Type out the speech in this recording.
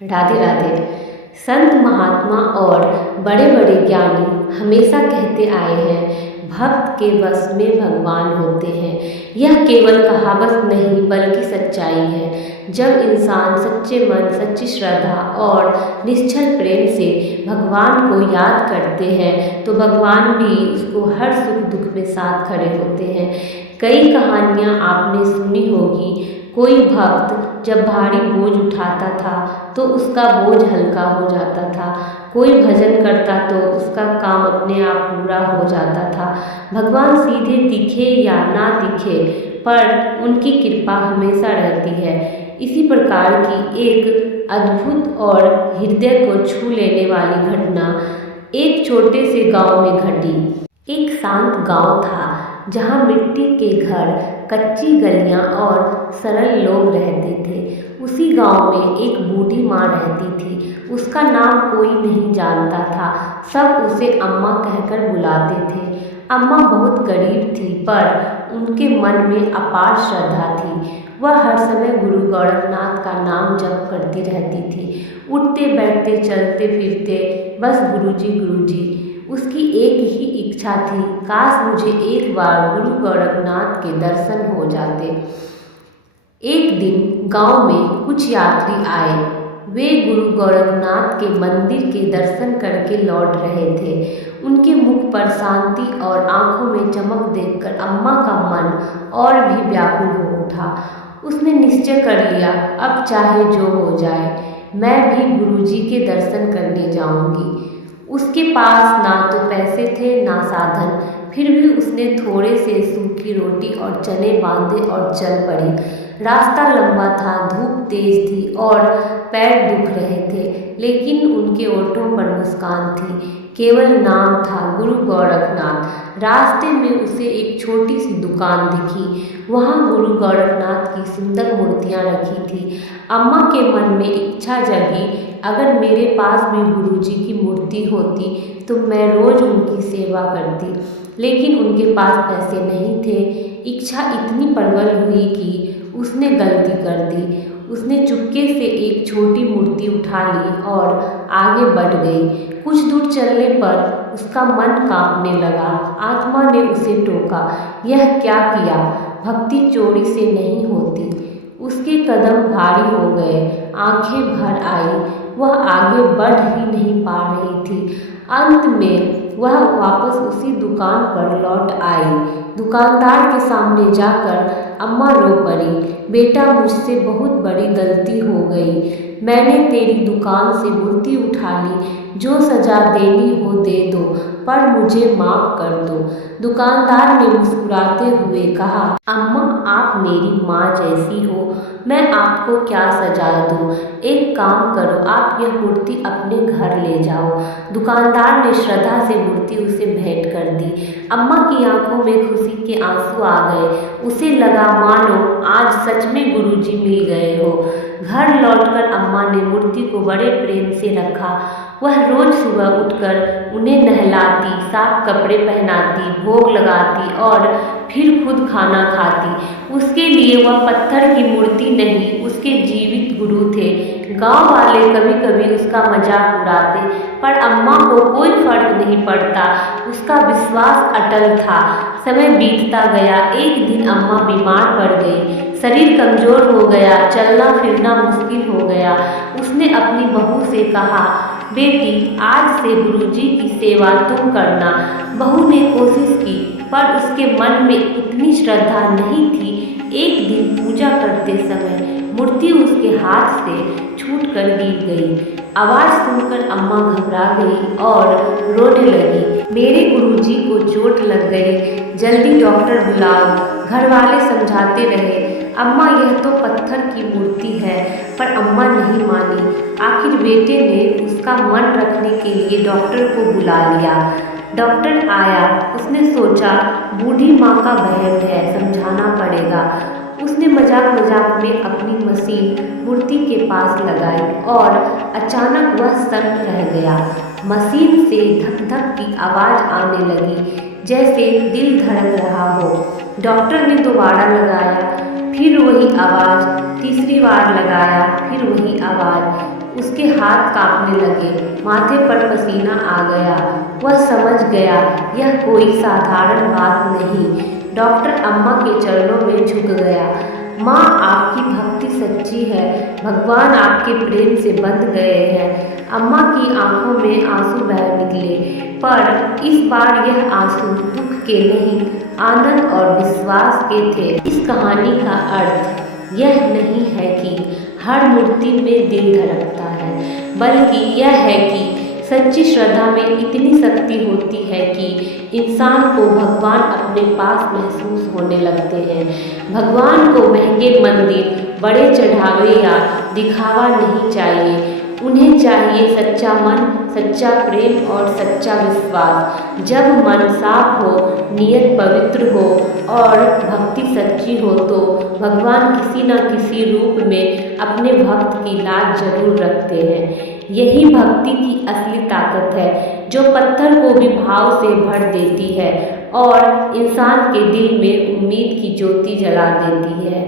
राधे राधे। संत महात्मा और बड़े बड़े ज्ञानी हमेशा कहते आए हैं, भक्त के बस में भगवान होते हैं। यह केवल कहावत नहीं बल्कि सच्चाई है। जब इंसान सच्चे मन, सच्ची श्रद्धा और निश्चल प्रेम से भगवान को याद करते हैं तो भगवान भी उसको हर सुख दुख में साथ खड़े होते हैं। कई कहानियाँ आपने सुनी होगी। कोई भक्त जब भारी बोझ उठाता था तो उसका बोझ हल्का हो जाता था। कोई भजन करता तो उसका काम अपने आप पूरा हो जाता था। भगवान सीधे दिखे या ना दिखे पर उनकी कृपा हमेशा रहती है। इसी प्रकार की एक अद्भुत और हृदय को छू लेने वाली घटना एक छोटे से गांव में घटी। एक शांत गांव था जहां मिट्टी के घर, कच्ची गलियां और सरल लोग रहते थे। उसी गांव में एक बूढ़ी माँ रहती थी। उसका नाम कोई नहीं जानता था। सब उसे अम्मा कहकर बुलाते थे। अम्मा बहुत गरीब थी पर उनके मन में अपार श्रद्धा थी। वह हर समय गुरु गोरखनाथ का नाम जप करती रहती थी। उठते बैठते चलते फिरते बस गुरुजी गुरुजी। उसकी एक ही इच्छा थी, काश मुझे एक बार गुरु गोरखनाथ के दर्शन हो जाते। एक दिन गांव में कुछ यात्री आए। वे गुरु गोरखनाथ के मंदिर के दर्शन करके लौट रहे थे। उनके मुख पर शांति और आंखों में चमक देखकर अम्मा का मन और भी व्याकुल हो उठा। उसने निश्चय कर लिया, अब चाहे जो हो जाए मैं भी गुरुजी के दर्शन करने जाऊंगी। उसके पास ना तो पैसे थे ना साधन, फिर भी उसने थोड़े से सूखी रोटी और चने बांधे और चल पड़ी। रास्ता लंबा था, धूप तेज थी और पैर दुख रहे थे, लेकिन उनके ओठों पर मुस्कान थी। केवल नाम था गुरु गोरखनाथ। रास्ते में उसे एक छोटी सी दुकान दिखी। वहाँ गुरु गोरखनाथ की सुंदर मूर्तियाँ रखी थी। अम्मा के मन में इच्छा जगी, अगर मेरे पास भी गुरुजी की मूर्ति होती तो मैं रोज उनकी सेवा करती। लेकिन उनके पास पैसे नहीं थे। इच्छा इतनी प्रबल हुई कि उसने गलती कर दी। उसने चुपके से एक छोटी मूर्ति उठा ली और आगे बढ़ गई। कुछ दूर चलने पर उसका मन कांपने लगा। आत्मा ने उसे टोका, यह क्या किया? भक्ति चोरी से नहीं होती। उसके कदम भारी हो गए, आंखें भर आई। वह आगे बढ़ ही नहीं पा रही थी। अंत में वह वापस उसी दुकान पर लौट आई। दुकानदार के सामने जाकर अम्मा रो पड़ी, बेटा मुझसे बहुत बड़ी गलती हो गई। मैंने तेरी दुकान से मूर्ति उठा ली। जो सजा देनी हो दे दो, पर मुझे माफ़ कर दो। दुकानदार ने मुस्कुराते हुए कहा, अम्मा आप मेरी माँ जैसी हो, मैं आपको क्या सजा दूँ। एक काम करो, आप यह मूर्ति अपने घर ले जाओ। दुकानदार ने श्रद्धा से मूर्ति उसे भेंट कर दी। अम्मा की आंखों में खुशी के आंसू आ गए। उसे लगा मानो आज सच में गुरुजी मिल गए हो। घर लौटकर अम्मा ने मूर्ति को बड़े प्रेम से रखा। वह रोज सुबह उठकर उन्हें नहलाती, साफ कपड़े पहनाती, भोग लगाती और फिर खुद खाना खाती। उसके लिए वह पत्थर की मूर्ति नहीं, उसके जीवित गुरु थे। गांव वाले कभी कभी उसका मजाक उड़ाते, पर अम्मा को कोई फर्क नहीं पड़ता। उसका विश्वास अटल था। समय बीतता गया। एक दिन अम्मा बीमार पड़ गई। शरीर कमजोर हो गया, चलना फिरना मुश्किल हो गया। उसने अपनी बहू से कहा, बेटी आज से गुरुजी की सेवा तुम करना। बहू ने कोशिश की पर उसके मन में इतनी श्रद्धा नहीं थी। एक दिन पूजा करते समय मूर्ति उसके हाथ से छूटकर गिर गई। आवाज़ सुनकर अम्मा घबरा गई और रोने लगी, मेरे गुरुजी को चोट लग गई, जल्दी डॉक्टर बुलाओ। घर वाले समझाते रहे, अम्मा यह तो पत्थर की मूर्ति है, पर अम्मा नहीं मानी। आखिर बेटे ने उसका मन रखने के लिए डॉक्टर को बुला लिया। डॉक्टर आया। उसने सोचा बूढ़ी माँ का बहन है, समझाना पड़ेगा। उसने मजाक मजाक में अपनी मशीन मूर्ति के पास लगाई और अचानक वह सन्न रह गया। मशीन से धक धक की आवाज़ आने लगी, जैसे दिल धड़क रहा हो। डॉक्टर ने दोबारा लगाया, फिर वही आवाज़, तीसरी बार लगाया, फिर वही आवाज़। उसके हाथ कांपने लगे, माथे पर पसीना आ गया। वह समझ गया यह कोई साधारण बात नहीं। डॉक्टर अम्मा के चरणों में झुक गया। माँ, आपकी भक्ति सच्ची है, भगवान आपके प्रेम से बंध गए हैं। अम्मा की आंखों में आंसू बह निकले, पर इस बार यह आंसू दुख के नहीं, आनंद और विश्वास के थे। इस कहानी का अर्थ यह नहीं है कि हर मूर्ति में दिल धड़कता है, बल्कि यह है कि सच्ची श्रद्धा में इतनी शक्ति होती है कि इंसान को भगवान अपने पास महसूस होने लगते हैं। भगवान को महंगे मंदिर, बड़े चढ़ावे या दिखावा नहीं चाहिए। उन्हें चाहिए सच्चा मन, सच्चा प्रेम और सच्चा विश्वास। जब मन साफ हो, नियत पवित्र हो और भक्ति सच्ची हो तो भगवान किसी न किसी रूप में अपने भक्त की लाज जरूर रखते हैं। यही भक्ति की असली ताकत है, जो पत्थर को भी भाव से भर देती है और इंसान के दिल में उम्मीद की ज्योति जला देती है।